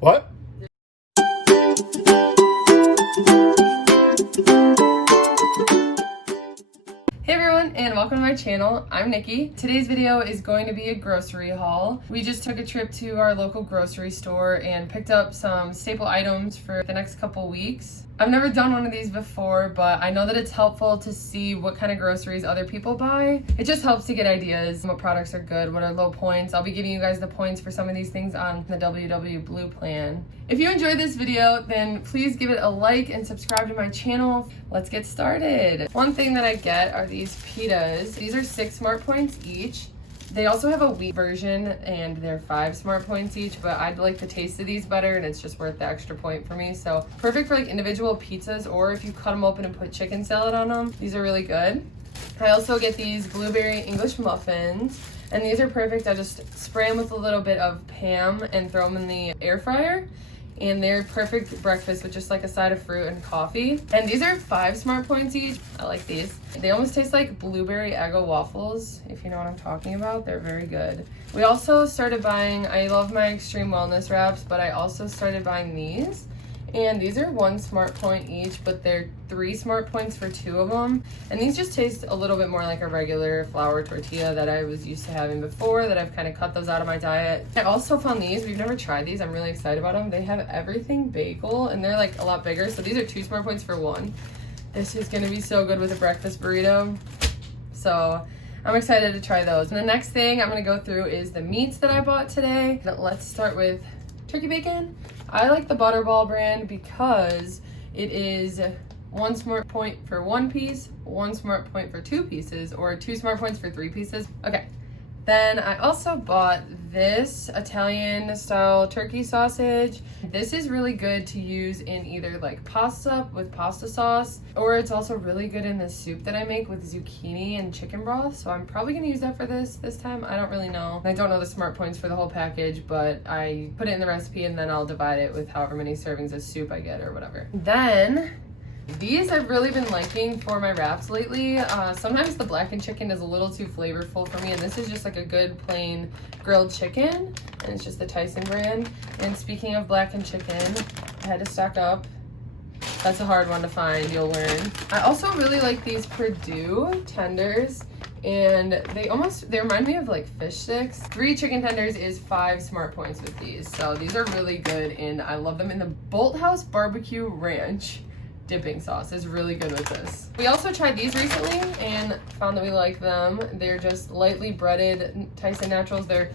What? Hey everyone, and welcome to my channel. I'm Nikki. Today's video is going to be a grocery haul. We just took a trip to our local grocery store and picked up some staple items for the next couple weeks. I've never done one of these before, but I know that it's helpful to see what kind of groceries other people buy. It just helps to get ideas, what products are good, what are low points. I'll be giving you guys the points for some of these things on the WW Blue plan. If you enjoyed this video, then please give it a like and subscribe to my channel. Let's get started. One thing that I get are these pitas. These are 6 smart points each. They also have a wheat version and they're 5 smart points each, but I'd like the taste of these better and it's just worth the extra point for me. So perfect for like individual pizzas, or if you cut them open and put chicken salad on them. These are really good. I also get these blueberry English muffins, and these are perfect. I just spray them with a little bit of Pam and throw them in the air fryer. And they're perfect breakfast with just like a side of fruit and coffee. And these are 5 smart points each. I like these. They almost taste like blueberry Eggo waffles, if you know what I'm talking about. They're very good. We also started buying, I love my extreme wellness wraps, but I also started buying these. And these are 1 smart point each, but they're 3 smart points for 2 of them. And these just taste a little bit more like a regular flour tortilla that I was used to having before, that I've kind of cut those out of my diet. I also found these. We've never tried these. I'm really excited about them. They have everything bagel, and they're like a lot bigger. So these are 2 smart points for 1. This is gonna be so good with a breakfast burrito. So I'm excited to try those. And the next thing I'm gonna go through is the meats that I bought today. Let's start with turkey bacon. I like the Butterball brand because it is 1 smart point for 1 piece, 1 smart point for 2 pieces, or 2 smart points for 3 pieces. Okay. Then I also bought this Italian style turkey sausage. This is really good to use in either like pasta with pasta sauce, or it's also really good in the soup that I make with zucchini and chicken broth. So I'm probably gonna use that for this time. I don't really know. I don't know the smart points for the whole package, but I put it in the recipe and then I'll divide it with however many servings of soup I get or whatever. Then these I've really been liking for my wraps lately. Sometimes the blackened chicken is a little too flavorful for me, and this is just like a good plain grilled chicken, and it's just the Tyson brand. And speaking of blackened chicken, I had to stock up. That's a hard one to find, you'll learn. I also really like these Purdue tenders, and they remind me of like fish sticks. 3 chicken tenders is 5 smart points with these. So these are really good, and I love them in the Bolt House Barbecue Ranch dipping sauce is really good with this. We also tried these recently and found that we like them. They're just lightly breaded Tyson Naturals. They're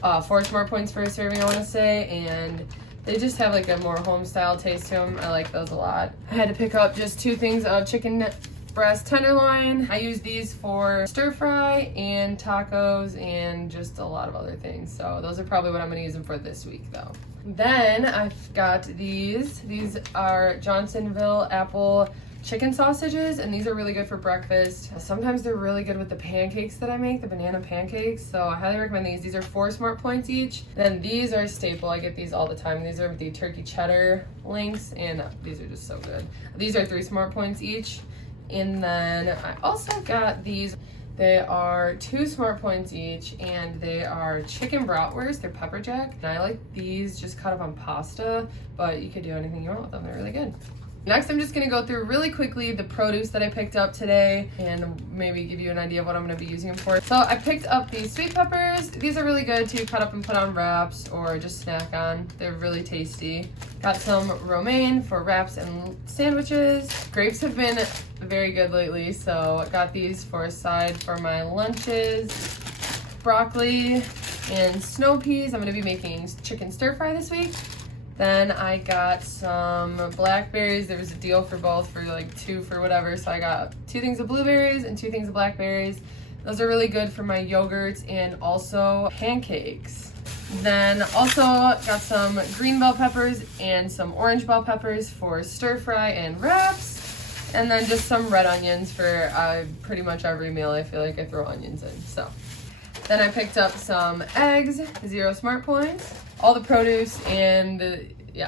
4 smart points for a serving, I want to say, and they just have like a more home style taste to them. I like those a lot. I had to pick up just 2 things of chicken breast tenderloin. I use these for stir fry and tacos and just a lot of other things. So those are probably what I'm gonna use them for this week though. Then I've got these. These are Johnsonville apple chicken sausages, and these are really good for breakfast. Sometimes they're really good with the pancakes that I make, the banana pancakes. So I highly recommend these. These are 4 smart points each. Then these are a staple. I get these all the time. These are the turkey cheddar links, and these are just so good. These are 3 smart points each. And then I also got these. They are 2 smart points each, and they are chicken bratwurst. They're pepper jack. And I like these just cut up on pasta, but you could do anything you want with them. They're really good. Next, I'm just gonna go through really quickly the produce that I picked up today and maybe give you an idea of what I'm gonna be using them for. So I picked up these sweet peppers. These are really good to cut up and put on wraps or just snack on. They're really tasty. Got some romaine for wraps and sandwiches. Grapes have been very good lately, so I got these for a side for my lunches. Broccoli and snow peas. I'm gonna be making chicken stir fry this week. Then I got some blackberries. There was a deal for both for like 2 for whatever. So I got 2 things of blueberries and 2 things of blackberries. Those are really good for my yogurts and also pancakes. Then also got some green bell peppers and some orange bell peppers for stir fry and wraps. And then just some red onions for pretty much every meal. I feel like I throw onions in. So then I picked up some eggs, 0 smart points. All the produce and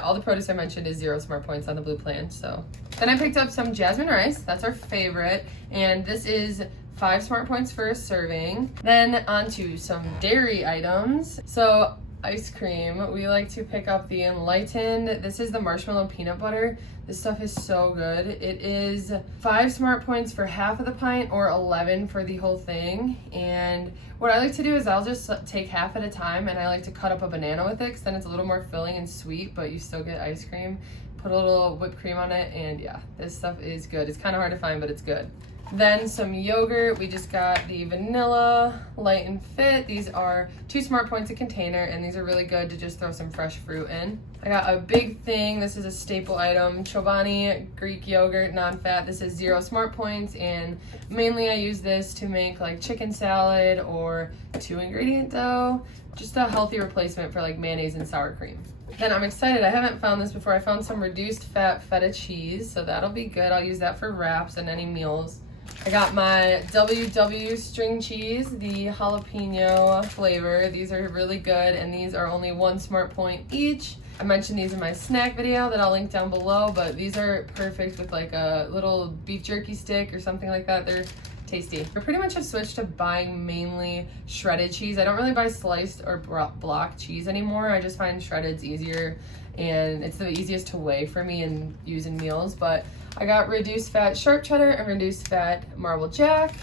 all the produce I mentioned is 0 smart points on the blue plan. So then I picked up some jasmine rice. That's our favorite, and this is 5 smart points for a serving. Then onto some dairy items. So ice cream, we like to pick up the Enlightened. This is the marshmallow peanut butter. This stuff is so good. It is 5 smart points for half of the pint or 11 for the whole thing. And what I like to do is I'll just take half at a time, and I like to cut up a banana with it because then it's a little more filling and sweet, but you still get ice cream. Put a little whipped cream on it, and yeah, this stuff is good. It's kind of hard to find, but it's good. Then some yogurt. We just got the vanilla light and fit. These are 2 smart points a container, and these are really good to just throw some fresh fruit in. I got a big thing. This is a staple item, Chobani Greek yogurt, non-fat. This is 0 smart points, and mainly I use this to make like chicken salad or 2-ingredient dough, just a healthy replacement for like mayonnaise and sour cream. Then I'm excited, I haven't found this before. I found some reduced fat feta cheese, so that'll be good. I'll use that for wraps and any meals. I got my WW string cheese, the jalapeno flavor. These are really good, and these are only 1 smart point each. I mentioned these in my snack video that I'll link down below, but these are perfect with like a little beef jerky stick or something like that. They're tasty. I pretty much have switched to buying mainly shredded cheese. I don't really buy sliced or block cheese anymore. I just find shredded's easier, and it's the easiest to weigh for me and use in meals. But I got reduced fat sharp cheddar and reduced fat marble jack.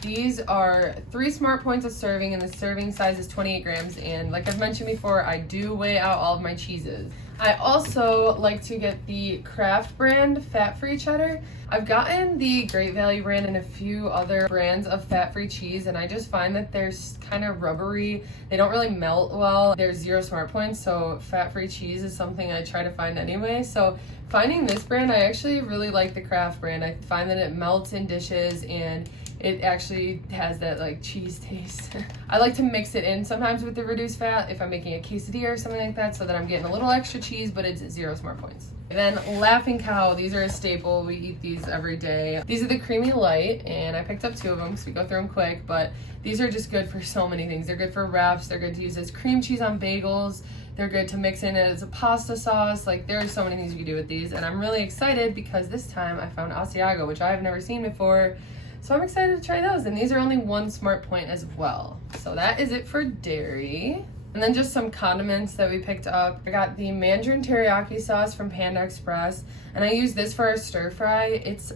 These are 3 smart points a serving, and the serving size is 28 grams. And like I've mentioned before, I do weigh out all of my cheeses. I also like to get the Kraft brand fat-free cheddar. I've gotten the Great Value brand and a few other brands of fat-free cheese, and I just find that they're kind of rubbery. They don't really melt well. They're 0 smart points, so fat-free cheese is something I try to find anyway. So finding this brand, I actually really like the Kraft brand. I find that it melts in dishes, and it actually has that like cheese taste. I like to mix it in sometimes with the reduced fat if I'm making a quesadilla or something like that, so that I'm getting a little extra cheese, but it's 0 smart points. And then Laughing Cow, these are a staple. We eat these every day. These are the creamy light, and I picked up 2 of them because we go through them quick, but these are just good for so many things. They're good for wraps, they're good to use as cream cheese on bagels, they're good to mix in as a pasta sauce. Like, there are so many things you can do with these, and I'm really excited because this time I found Asiago, which I have never seen before. So I'm excited to try those, and these are only 1 smart point as well. So that is it for dairy. And then just some condiments that we picked up. I got the Mandarin teriyaki sauce from Panda Express, and I use this for our stir fry. It's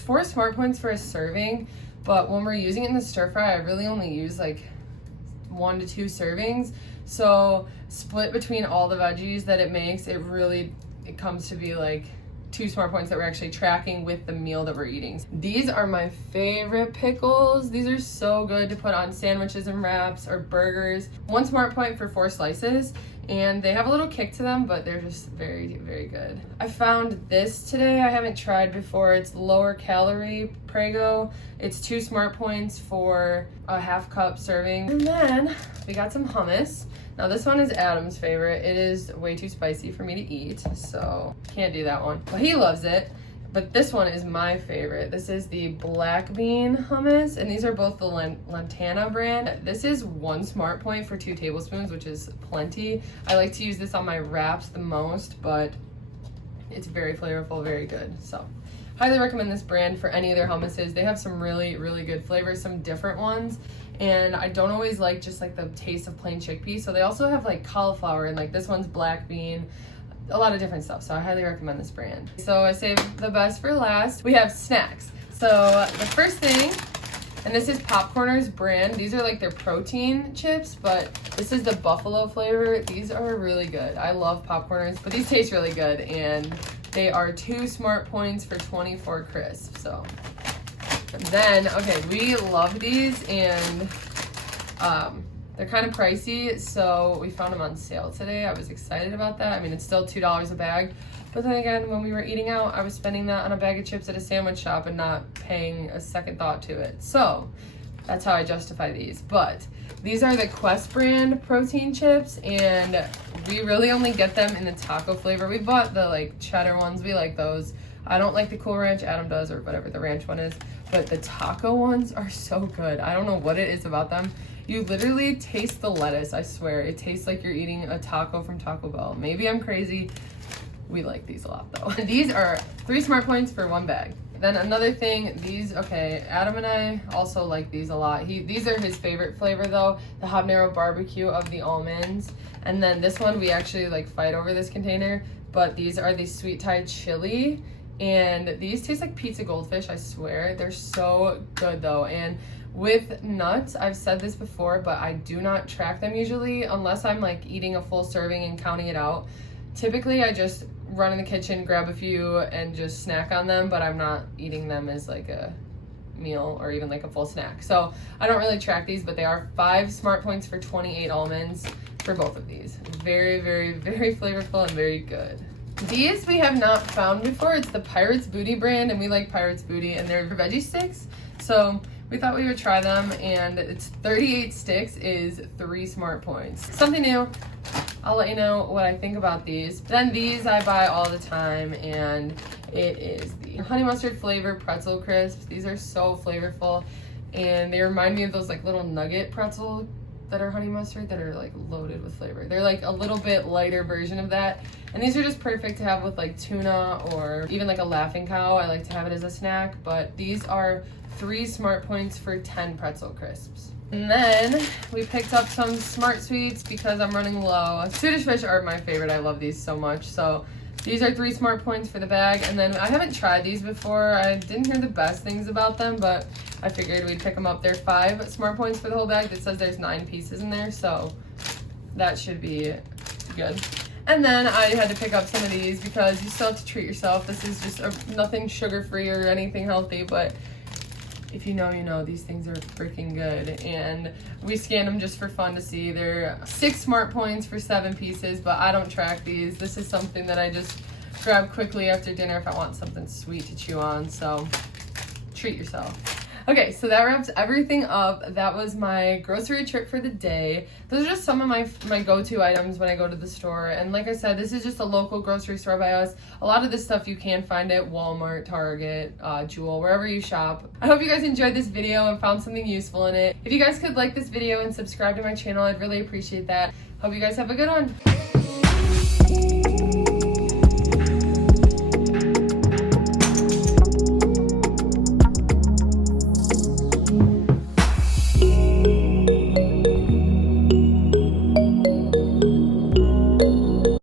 4 smart points for a serving, but when we're using it in the stir fry, I really only use like 1 to 2 servings. So split between all the veggies that it makes, it comes to be like 2 smart points that we're actually tracking with the meal that we're eating. These are my favorite pickles. These are so good to put on sandwiches and wraps or burgers. 1 smart point for 4 slices, and they have a little kick to them, but they're just very, very good. I found this today. I haven't tried before. It's lower calorie Prego. It's 2 smart points for a 1/2 cup serving. And then we got some hummus. Now this one is Adam's favorite. It is way too spicy for me to eat, so can't do that one. But he loves it. But this one is my favorite. This is the black bean hummus, and these are both the Lantana brand. This is 1 smart point for 2 tablespoons, which is plenty. I like to use this on my wraps the most, but it's very flavorful, very good. So highly recommend this brand for any of their hummuses. They have some really, really good flavors, some different ones. And I don't always like just like the taste of plain chickpea. So they also have like cauliflower, and like this one's black bean, a lot of different stuff. So I highly recommend this brand. So I saved the best for last. We have snacks. So the first thing, and this is Popcorners brand. These are like their protein chips, but this is the buffalo flavor. These are really good. I love Popcorners, but these taste really good, and they are 2 smart points for 24 crisp. So then, okay, we love these, and they're kind of pricey, so we found them on sale today. I was excited about that. I mean, it's still $2 a bag, but then again, when we were eating out, I was spending that on a bag of chips at a sandwich shop and not paying a second thought to it. So that's how I justify these. But these are the Quest brand protein chips, and we really only get them in the taco flavor. We bought the like cheddar ones. We like those. I don't like the Cool Ranch. Adam does, or whatever the ranch one is. But the taco ones are so good. I don't know what it is about them. You literally taste the lettuce, I swear. It tastes like you're eating a taco from Taco Bell. Maybe I'm crazy. We like these a lot though. These are 3 smart points for 1 bag. Then another thing, these, okay, Adam and I also like these a lot. These are his favorite flavor though, the habanero barbecue of the almonds. And then this one, we actually like fight over this container, but these are the sweet Thai chili. And these taste like pizza goldfish, I swear. They're so good though. And with nuts, I've said this before, but I do not track them usually unless I'm like eating a full serving and counting it out. Typically, I just run in the kitchen, grab a few, and just snack on them, but I'm not eating them as like a meal or even like a full snack. So I don't really track these, but they are 5 smart points for 28 almonds for both of these. Very, very, very flavorful and very good. These we have not found before. It's the Pirate's Booty brand, and we like Pirate's Booty, and they're veggie sticks. So we thought we would try them, and it's 38 sticks is 3 smart points. Something new. I'll let you know what I think about these. Then these I buy all the time, and it is the honey mustard flavor pretzel crisps. These are so flavorful, and they remind me of those like little nugget pretzel that are honey mustard that are like loaded with flavor. They're like a little bit lighter version of that. And these are just perfect to have with like tuna or even like a Laughing Cow. I like to have it as a snack, but these are 3 smart points for 10 pretzel crisps. And then we picked up some Smart Sweets because I'm running low. Swedish Fish are my favorite. I love these so much. So these are 3 smart points for the bag. And then I haven't tried these before. I didn't hear the best things about them, but I figured we'd pick them up. They're 5 smart points for the whole bag. That says there's 9 pieces in there, so that should be good. And then I had to pick up some of these because you still have to treat yourself. This is just nothing sugar-free or anything healthy, but if you know, you know, these things are freaking good. And we scanned them just for fun to see. They're 6 smart points for 7 pieces, but I don't track these. This is something that I just grab quickly after dinner if I want something sweet to chew on, so treat yourself. Okay, so that wraps everything up. That was my grocery trip for the day. Those are just some of my go-to items when I go to the store. And like I said, this is just a local grocery store by us. A lot of this stuff you can find at Walmart, Target, Jewel, wherever you shop. I hope you guys enjoyed this video and found something useful in it. If you guys could like this video and subscribe to my channel, I'd really appreciate that. Hope you guys have a good one.